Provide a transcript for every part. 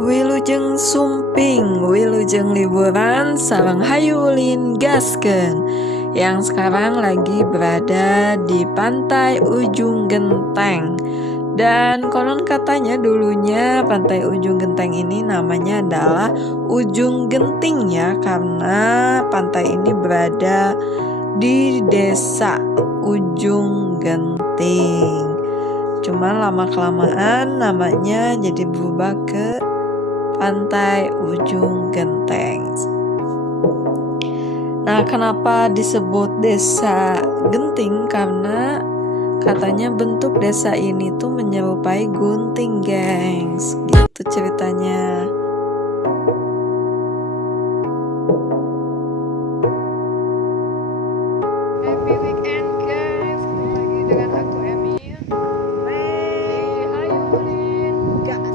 Wilujeng sumping, wilujeng liburan, sareng hayu ulin gaskeun. Yang sekarang lagi berada di pantai Ujung Genteng. Dan konon katanya dulunya pantai Ujung Genteng ini namanya adalah Ujung Genting ya, karena pantai ini berada di desa Ujung Genting. Cuman lama-kelamaan namanya jadi berubah ke Pantai Ujung Genteng. Nah, kenapa disebut Desa Genting? Karena katanya bentuk desa ini tuh menyerupai gunting, gengs. Gitu ceritanya. Happy weekend guys, ketemu lagi dengan aku Emil di Hayulin Gas.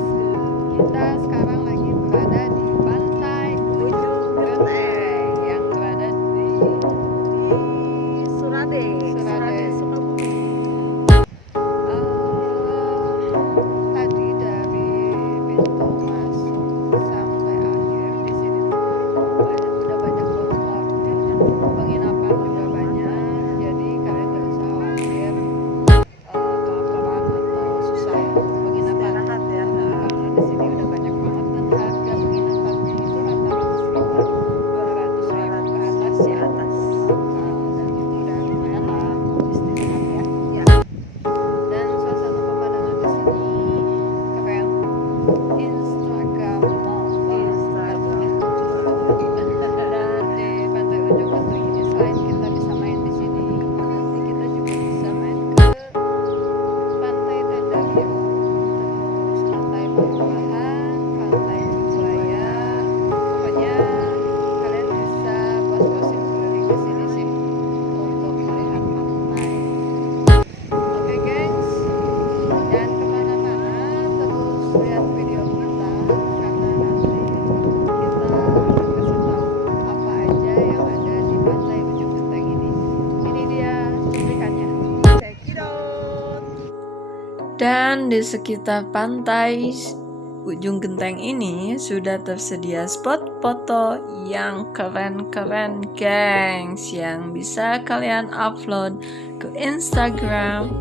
Kita sekarang lagi berada di pantai Ujung Genteng yang berada di Surade, Sukabumi. Tadi dari pintu masuk sampai akhir di sini udah banyak bootlegnya, penginapan udah banyak, jadi kalian gak usah khawatir kelaparan atau susah penginapan ya, karena di sini udah banyak banget dan harga penginapannya itu rata-rata sekitar 200.000 ke atas ya, dan itu udah lumayan lah istirahat ya. Dan suasana pemandangan di sini keren, dan di Pantai Ujung Genteng ini selain kita bisa main di sini, nanti kita juga bisa main ke Pantai Tenda Biru, terus Pantai Pamuahan, Pantai Buaya. Pokoknya kalian bisa puas-puasin keliling ke sini sih untuk melihat pantai. Oke gengs, jangan kemana-mana, terus lihat video kita karena nanti kita akan kasih tahu apa aja yang ada di Pantai Ujung Genteng ini. Ini dia cuplikannya. Check it out. Dan di sekitar pantai Ujung Genteng ini sudah tersedia spot foto yang keren-keren, gengs, yang bisa kalian upload ke Instagram,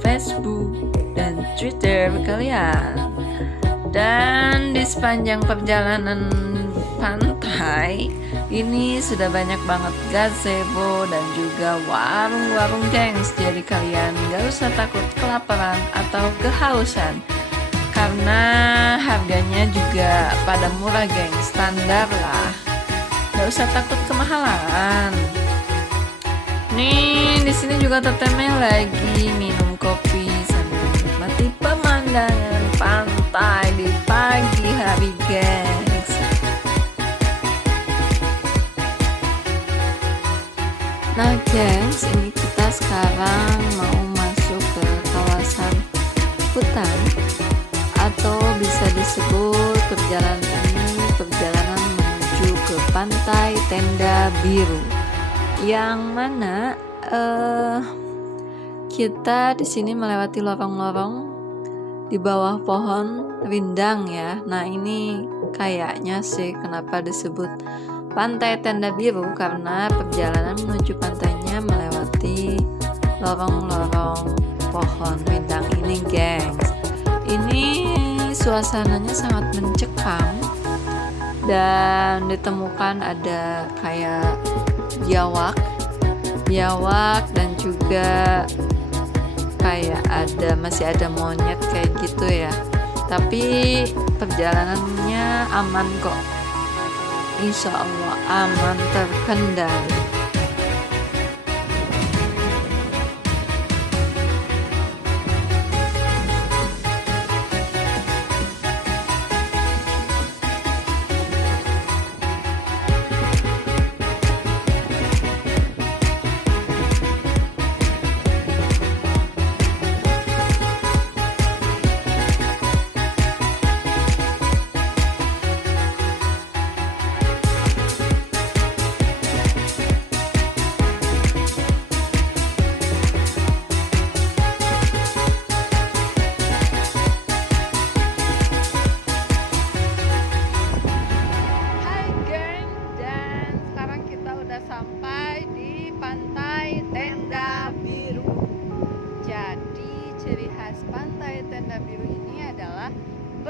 Facebook, dan Twitter kalian. Dan di sepanjang perjalanan pantai ini sudah banyak banget gazebo dan juga warung-warung, gengs. Jadi kalian gak usah takut kelaparan atau kehausan, karena harganya juga pada murah, gengs, standar lah. Gak usah takut kemahalan. Nih, di sini juga Teteh lagi minum kopi sambil menikmati pemandangan pantai di pagi hari, gengs. Nah, gengs, ini kita sekarang mau masuk ke kawasan hutan, atau bisa disebut perjalanan ini perjalanan menuju ke Pantai Tenda Biru, yang mana kita di sini melewati lorong-lorong di bawah pohon rindang ya. Nah, ini kayaknya sih kenapa disebut Pantai Tenda Biru, karena perjalanan menuju pantainya melewati lorong-lorong pohon rindang ini, gengs. Ini suasananya sangat mencekam dan ditemukan ada kayak biawak dan juga kayak masih ada monyet kayak gitu ya. Tapi perjalanannya aman kok, insya Allah aman, terkendali.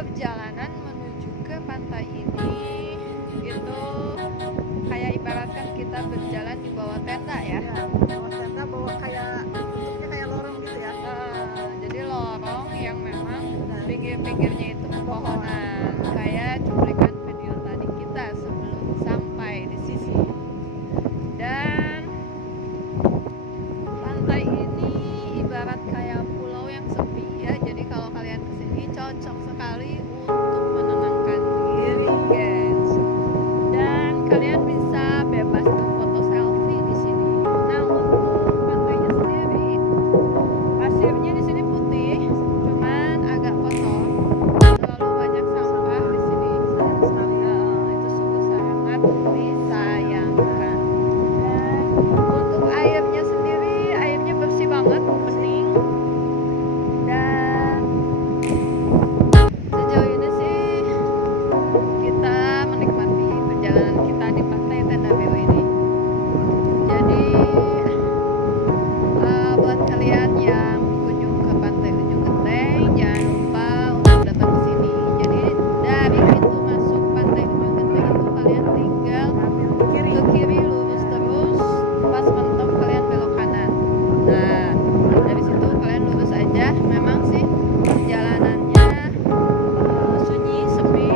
perjalanan menuju ke pantai ini itu kayak ibaratkan kita berjalan di bawah tenda ya. Bawah tenda, bawa kayak bentuknya kayak lorong gitu ya. Jadi lorong yang memang pinggir-pinggirnya itu pepohonan, kayak cuplikan video tadi kita sebelum sampai di sini. Dan pantai ini ibarat kayak pulau yang sepi ya. Jadi kalau kalian kesini cocok sekali untuk menenangkan diri, guys. Dan kalian bisa bebas berfoto selfie di sini. Nah, untuk pantainya sendiri, pasirnya di sini putih, cuman agak kotor. Terlalu banyak sampah di sini. Itu sungguh sangat disayangkan. Dan untuk airnya sendiri, airnya bersih banget, bening. Dan sejauh ini sih kita menikmati perjalanan kita di pantai Tenda Biru ini. Jadi buat kalian yang berkunjung ke pantai Ujung Genteng, jangan lupa untuk datang ke sini. Jadi dari pintu masuk pantai Ujung Genteng itu kalian tinggal ke kiri lurus terus, pas mentok kalian belok kanan. Nah, dari situ kalian lurus aja. Memang sih perjalanannya sunyi, sepi,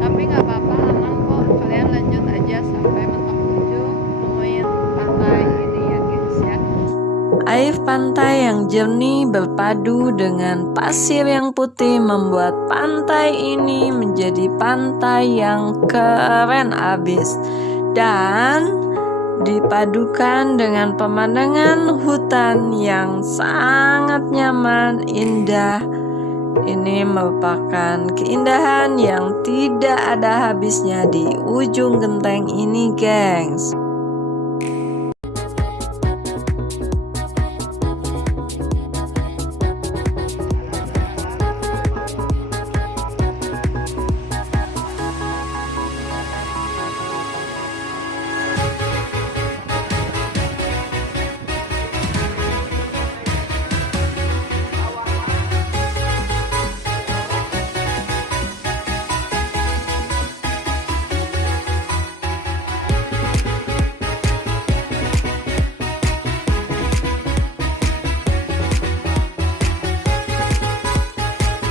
tapi nggak apa-apa, aman kok. Kalian lanjut aja sampai mentok ujung nemuin pantai ini ya guys ya. Air pantai yang jernih berpadu dengan pasir yang putih membuat pantai ini menjadi pantai yang keren abis. Dan dipadukan dengan pemandangan hutan yang sangat nyaman, indah. Ini merupakan keindahan yang tidak ada habisnya di Ujung Genteng ini, gengs.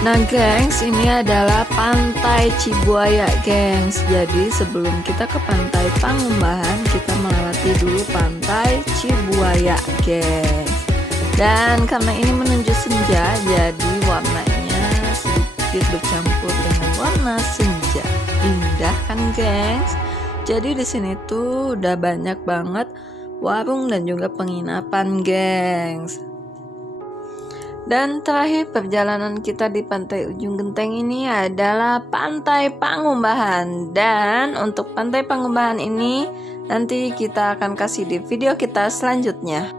Nah gengs, ini adalah pantai Cibuaya gengs. Jadi sebelum kita ke pantai Pangumbahan, kita melewati dulu pantai Cibuaya gengs. Dan karena ini menuju senja, jadi warnanya sedikit bercampur dengan warna senja. Indah kan gengs. Jadi di sini tuh udah banyak banget warung dan juga penginapan gengs. Dan terakhir perjalanan kita di pantai Ujung Genteng ini adalah pantai Pangumbahan. Dan untuk pantai Pangumbahan ini nanti kita akan kasih di video kita selanjutnya.